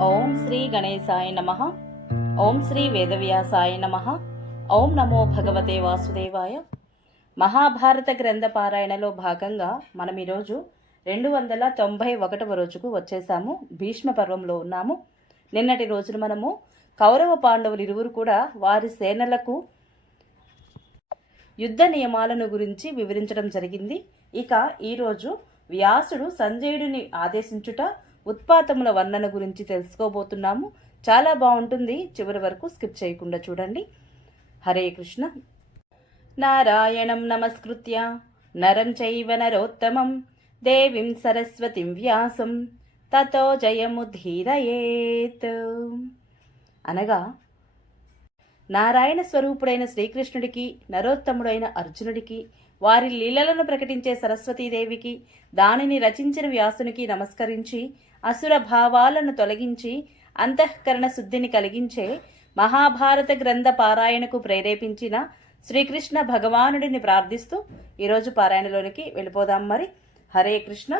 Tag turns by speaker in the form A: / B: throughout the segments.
A: ఓం శ్రీ గణేశాయ నమ. ఓం శ్రీ వేదవ్యాసాయ నమ. ఓం నమో భగవతే వాసుదేవాయ. మహాభారత గ్రంథ పారాయణలో భాగంగా మనం ఈరోజు రెండు వందల తొంభై ఒకటవ రోజుకు వచ్చేసాము. భీష్మ పర్వంలో ఉన్నాము. నిన్నటి రోజున మనము కౌరవ పాండవులు ఇరువురు కూడా వారి సేనలకు యుద్ధ నియమాలను గురించి వివరించడం జరిగింది. ఇక ఈరోజు వ్యాసుడు సంజయుడిని ఆదేశించుట ఉత్పాతముల వర్ణన గురించి తెలుసుకోబోతున్నాము. చాలా బాగుంటుంది. చివరి వరకు స్కిప్ చేయకుండా చూడండి. హరే కృష్ణ. నారాయణం నమస్కృత్య. నరం చైవ నరోత్తమం. దేవీం సరస్వతిం వ్యాసం. తతో జయముధీరయేత్ అనగా నారాయణ స్వరూపుడైన శ్రీకృష్ణుడికి నరోత్తముడైన అర్జునుడికి వారి లీలలను ప్రకటించే సరస్వతీదేవికి దానిని రచించిన వ్యాసునికి నమస్కరించి అసుర భావాలను తొలగించి అంతఃకరణ శుద్ధిని కలిగించే మహాభారత గ్రంథ పారాయణకు ప్రేరేపించిన శ్రీకృష్ణ భగవానుడిని ప్రార్థిస్తూ ఈరోజు పారాయణలోనికి వెళ్ళిపోదాం మరి. హరే కృష్ణ.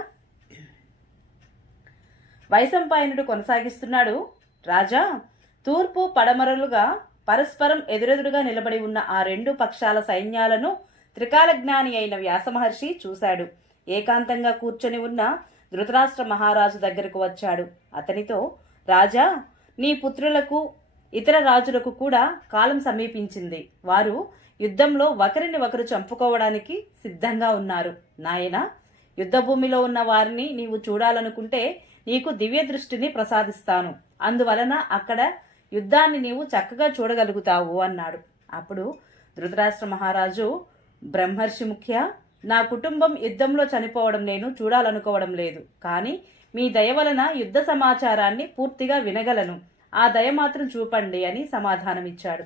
A: వైశంపాయనుడు కొనసాగిస్తున్నాడు. రాజా తూర్పు పడమరలుగా పరస్పరం ఎదురెదురుగా నిలబడి ఉన్న ఆ రెండు పక్షాల సైన్యాలను త్రికాలజ్ఞాని అయిన వ్యాసమహర్షి చూశాడు. ఏకాంతంగా కూర్చొని ఉన్న ధృతరాష్ట్ర మహారాజు దగ్గరకు వచ్చాడు. అతనితో రాజా నీ పుత్రులకు ఇతర రాజులకు కూడా కాలం సమీపించింది. వారు యుద్ధంలో ఒకరిని ఒకరు చంపుకోవడానికి సిద్ధంగా ఉన్నారు. నాయన యుద్ధభూమిలో ఉన్న వారిని నీవు చూడాలనుకుంటే నీకు దివ్య దృష్టిని ప్రసాదిస్తాను. అందువలన అక్కడ యుద్ధాన్ని నీవు చక్కగా చూడగలుగుతావు అన్నాడు. అప్పుడు ధృతరాష్ట్ర మహారాజు బ్రహ్మర్షి ముఖ్య నా కుటుంబం యుద్ధంలో చనిపోవడం నేను చూడాలనుకోవడం లేదు. కానీ మీ దయ వలన యుద్ధ సమాచారాన్ని పూర్తిగా వినగలను. ఆ దయ మాత్రం చూపండి అని సమాధానమిచ్చాడు.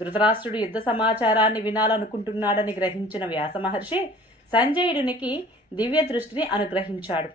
A: ధృతరాష్ట్రుడు యుద్ధ సమాచారాన్ని వినాలనుకుంటున్నాడని గ్రహించిన వ్యాస మహర్షి సంజయుడినికి దివ్య దృష్టిని అనుగ్రహించాడు.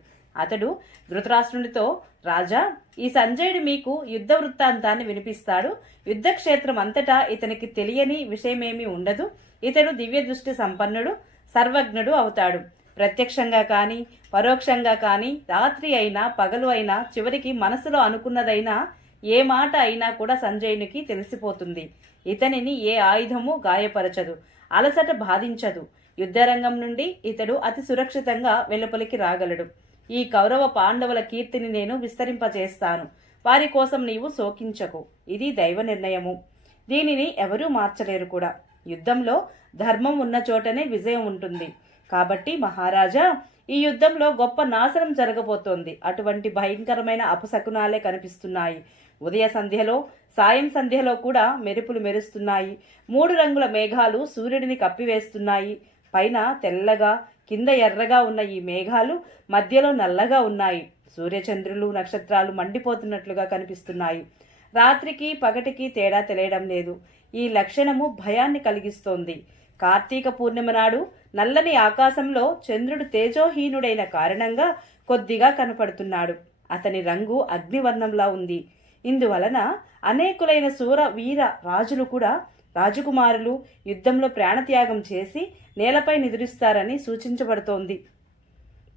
A: అతడు ధృతరాష్ట్రునితో రాజా ఈ సంజయుడు మీకు యుద్ధ వృత్తాంతాన్ని వినిపిస్తాడు. యుద్ధక్షేత్రం అంతటా ఇతనికి తెలియని విషయమేమీ ఉండదు. ఇతడు దివ్య దృష్టి సంపన్నుడు సర్వజ్ఞుడు అవుతాడు. ప్రత్యక్షంగా కానీ పరోక్షంగా కానీ రాత్రి అయినా పగలు అయినా చివరికి మనసులో అనుకున్నదైనా ఏ మాట అయినా కూడా సంజయునికి తెలిసిపోతుంది. ఇతనిని ఏ ఆయుధము గాయపరచదు అలసట బాధించదు. యుద్ధరంగం నుండి ఇతడు అతి సురక్షితంగా వెలుపలికి రాగలడు. ఈ కౌరవ పాండవుల కీర్తిని నేను విస్తరింపచేస్తాను వారి కోసం నీవు శోకించకు. ఇది దైవ నిర్ణయము. దీనిని ఎవరూ మార్చలేరు కూడా. యుద్ధంలో ధర్మం ఉన్న చోటనే విజయం ఉంటుంది. కాబట్టి మహారాజా ఈ యుద్ధంలో గొప్ప నాశనం జరగబోతోంది. అటువంటి భయంకరమైన అపశకునాలే కనిపిస్తున్నాయి. ఉదయ సంధ్యలో సాయం సంధ్యలో కూడా మెరుపులు మెరుస్తున్నాయి. మూడు రంగుల మేఘాలు సూర్యుడిని కప్పివేస్తున్నాయి. పైన తెల్లగా కింద ఎర్రగా ఉన్న ఈ మేఘాలు మధ్యలో నల్లగా ఉన్నాయి. సూర్యచంద్రులు నక్షత్రాలు మండిపోతున్నట్లుగా కనిపిస్తున్నాయి. రాత్రికి పగటికి తేడా తెలియడం లేదు. ఈ లక్షణము భయాన్ని కలిగిస్తోంది. కార్తీక పూర్ణిమ నాడు నల్లని ఆకాశంలో చంద్రుడు తేజోహీనుడైన కారణంగా కొద్దిగా కనపడుతున్నాడు. అతని రంగు అగ్నివర్ణంలా ఉంది. ఇందువలన అనేకులైన సూర వీర రాజులు కూడా రాజకుమారులు యుద్ధంలో ప్రాణత్యాగం చేసి నేలపై నిద్రిస్తారని సూచించబడుతోంది.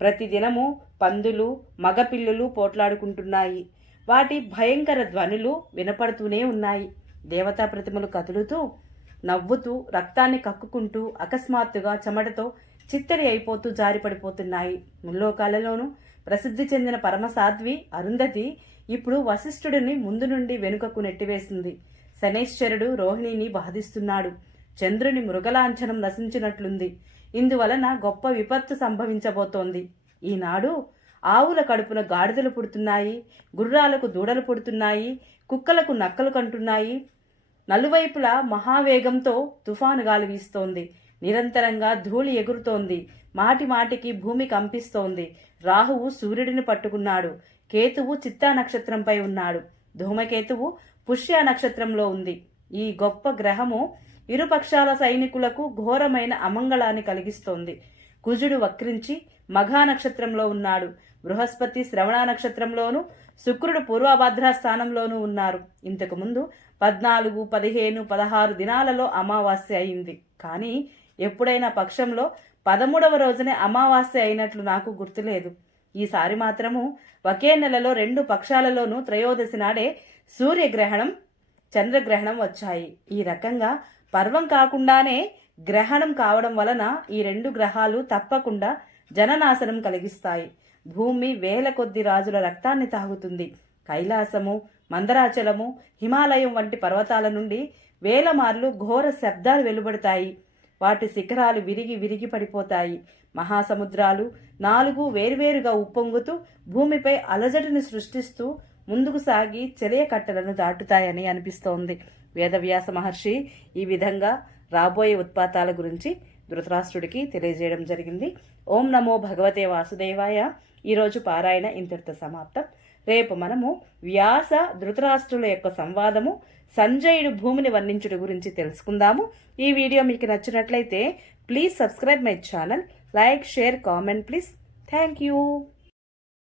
A: ప్రతిదినము పందులు మగపిల్లులు పోట్లాడుకుంటున్నాయి. వాటి భయంకర ధ్వనులు వినపడుతూనే ఉన్నాయి. దేవతా ప్రతిమలు కదులుతూ నవ్వుతూ రక్తాన్ని కక్కుకుంటూ అకస్మాత్తుగా చెమటతో చిత్తడి అయిపోతూ జారిపడిపోతున్నాయి. ముల్లోకాలలోనూ ప్రసిద్ధి చెందిన పరమసాధ్వి అరుంధతి ఇప్పుడు వశిష్ఠుడిని ముందు నుండి వెనుకకు నెట్టివేసింది. శనైశ్వరుడు రోహిణిని బాధిస్తున్నాడు. చంద్రుని మృగలాంఛనం నశించినట్లుంది. ఇందువలన గొప్ప విపత్తు సంభవించబోతోంది. ఈనాడు ఆవుల కడుపున గాడిదలు పుడుతున్నాయి గుర్రాలకు దూడలు పుడుతున్నాయి కుక్కలకు నక్కలు కంటున్నాయి. నలువైపులా మహావేగంతో తుఫాను గాలి వీస్తోంది. నిరంతరంగా ధూళి ఎగురుతోంది. మాటి మాటికి భూమి కంపిస్తోంది. రాహువు సూర్యుడిని పట్టుకున్నాడు. కేతువు చిత్తా నక్షత్రంపై ఉన్నాడు. ధూమకేతువు పుష్య నక్షత్రంలో ఉంది. ఈ గొప్ప గ్రహము ఇరుపక్షాల సైనికులకు ఘోరమైన అమంగళాన్ని కలిగిస్తోంది. కుజుడు వక్రించి మఘా నక్షత్రంలో ఉన్నాడు. బృహస్పతి శ్రవణ నక్షత్రంలోను శుక్రుడు పూర్వభద్రా స్థానంలోనూ ఉన్నారు ఇంతకుముందు పద్నాలుగు పదిహేను పదహారు దినాలలో అమావాస్య అయింది. కానీ ఎప్పుడైనా పక్షంలో పదమూడవ రోజునే అమావాస్య అయినట్లు నాకు గుర్తులేదు. ఈసారి మాత్రము ఒకే నెలలో రెండు పక్షాలలోనూ త్రయోదశి నాడే సూర్యగ్రహణం చంద్రగ్రహణం వచ్చాయి. ఈ రకంగా పర్వం కాకుండానే గ్రహణం కావడం వలన ఈ రెండు గ్రహాలు తప్పకుండా జననాశనం కలిగిస్తాయి. భూమి వేల కొద్ది రాజుల రక్తాన్ని తాగుతుంది. కైలాసము మందరాచలము హిమాలయం వంటి పర్వతాల నుండి వేల మార్లు ఘోర శబ్దాలు వెలువడతాయి. వాటి శిఖరాలు విరిగి విరిగి పడిపోతాయి. మహాసముద్రాలు నాలుగు వేర్వేరుగా ఉప్పొంగుతూ భూమిపై అలజడిని సృష్టిస్తూ ముందుకు సాగి చెలియ కట్టలను దాటుతాయని అనిపిస్తోంది. వేదవ్యాస మహర్షి ఈ విధంగా రాబోయే ఉత్పాతాల గురించి ధృతరాష్ట్రుడికి తెలియజేయడం జరిగింది. ఓం నమో భగవతే వాసుదేవాయ. ఈరోజు పారాయణ ఇంతటితో సమాప్తం. రేపు మనము వ్యాస ధృతరాష్ట్రుల యొక్క సంవాదము సంజయుడు భూమిని వర్ణించుడు గురించి తెలుసుకుందాము. ఈ వీడియో మీకు నచ్చినట్లయితే please subscribe my channel like share comment please. Thank you.